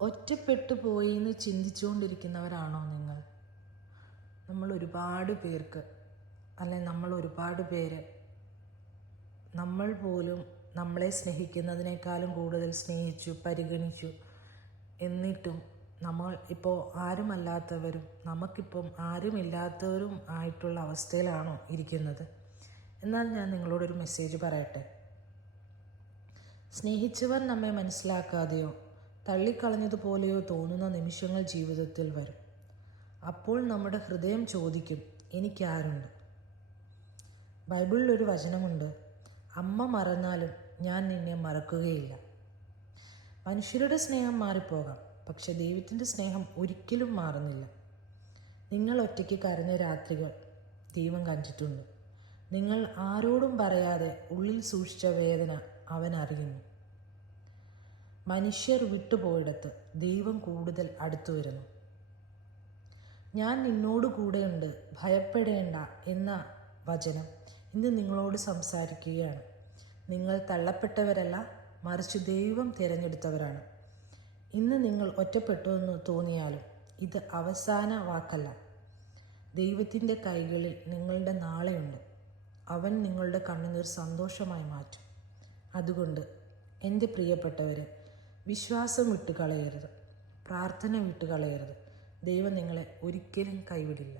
ഒറ്റപ്പെട്ടു പോയി എന്ന് ചിന്തിച്ചുകൊണ്ടിരിക്കുന്നവരാണോ നിങ്ങൾ? നമ്മൾ ഒരുപാട് പേർക്ക് നമ്മൾ ഒരുപാട് പേര് നമ്മൾ പോലും നമ്മളെ സ്നേഹിക്കുന്നതിനേക്കാളും കൂടുതൽ സ്നേഹിച്ചു, പരിഗണിച്ചു. എന്നിട്ടും നമ്മൾ ഇപ്പോൾ ആരുമല്ലാത്തവരും നമുക്കിപ്പം ആരുമില്ലാത്തവരും ആയിട്ടുള്ള അവസ്ഥയിലാണോ ഇരിക്കുന്നത്? എന്നാൽ ഞാൻ നിങ്ങളോടൊരു മെസ്സേജ് പറയട്ടെ. സ്നേഹിച്ചവർ നമ്മെ മനസ്സിലാക്കാതെയോ തള്ളിക്കളഞ്ഞതുപോലെയോ തോന്നുന്ന നിമിഷങ്ങൾ ജീവിതത്തിൽ വരും. അപ്പോൾ നമ്മുടെ ഹൃദയം ചോദിക്കും, എനിക്കാരുണ്ട്? ബൈബിളിലൊരു വചനമുണ്ട്, അമ്മ മറന്നാലും ഞാൻ നിന്നെ മറക്കുകയില്ല. മനുഷ്യരുടെ സ്നേഹം മാറിപ്പോകാം, പക്ഷെ ദൈവത്തിൻ്റെ സ്നേഹം ഒരിക്കലും മാറുന്നില്ല. നിങ്ങൾ ഒറ്റയ്ക്ക് കരഞ്ഞ രാത്രികൾ ദൈവം കണ്ടിട്ടുണ്ട്. നിങ്ങൾ ആരോടും പറയാതെ ഉള്ളിൽ സൂക്ഷിച്ച വേദന അവൻ അറിയുന്നു. മനുഷ്യർ വിട്ടുപോയിടത്ത് ദൈവം കൂടുതൽ അടുത്തു വരുന്നു. ഞാൻ നിന്നോട് കൂടെയുണ്ട്, ഭയപ്പെടേണ്ട എന്ന വചനം ഇന്ന് നിങ്ങളോട് സംസാരിക്കുകയാണ്. നിങ്ങൾ തള്ളപ്പെട്ടവരല്ല, മറിച്ച് ദൈവം തിരഞ്ഞെടുത്തവരാണ്. ഇന്ന് നിങ്ങൾ ഒറ്റപ്പെട്ടു എന്ന് തോന്നിയാലും ഇത് അവസാന വാക്കല്ല. ദൈവത്തിൻ്റെ കൈകളിൽ നിങ്ങളുടെ നാളെയുണ്ട്. അവൻ നിങ്ങളുടെ കണ്ണുനീർ സന്തോഷമായി മാറ്റും. അതുകൊണ്ട് എൻ്റെ പ്രിയപ്പെട്ടവർ, വിശ്വാസം വിട്ടുകളയരുത്, പ്രാർത്ഥന വിട്ടുകളയരുത്. ദൈവം നിങ്ങളെ ഒരിക്കലും കൈവിടില്ല.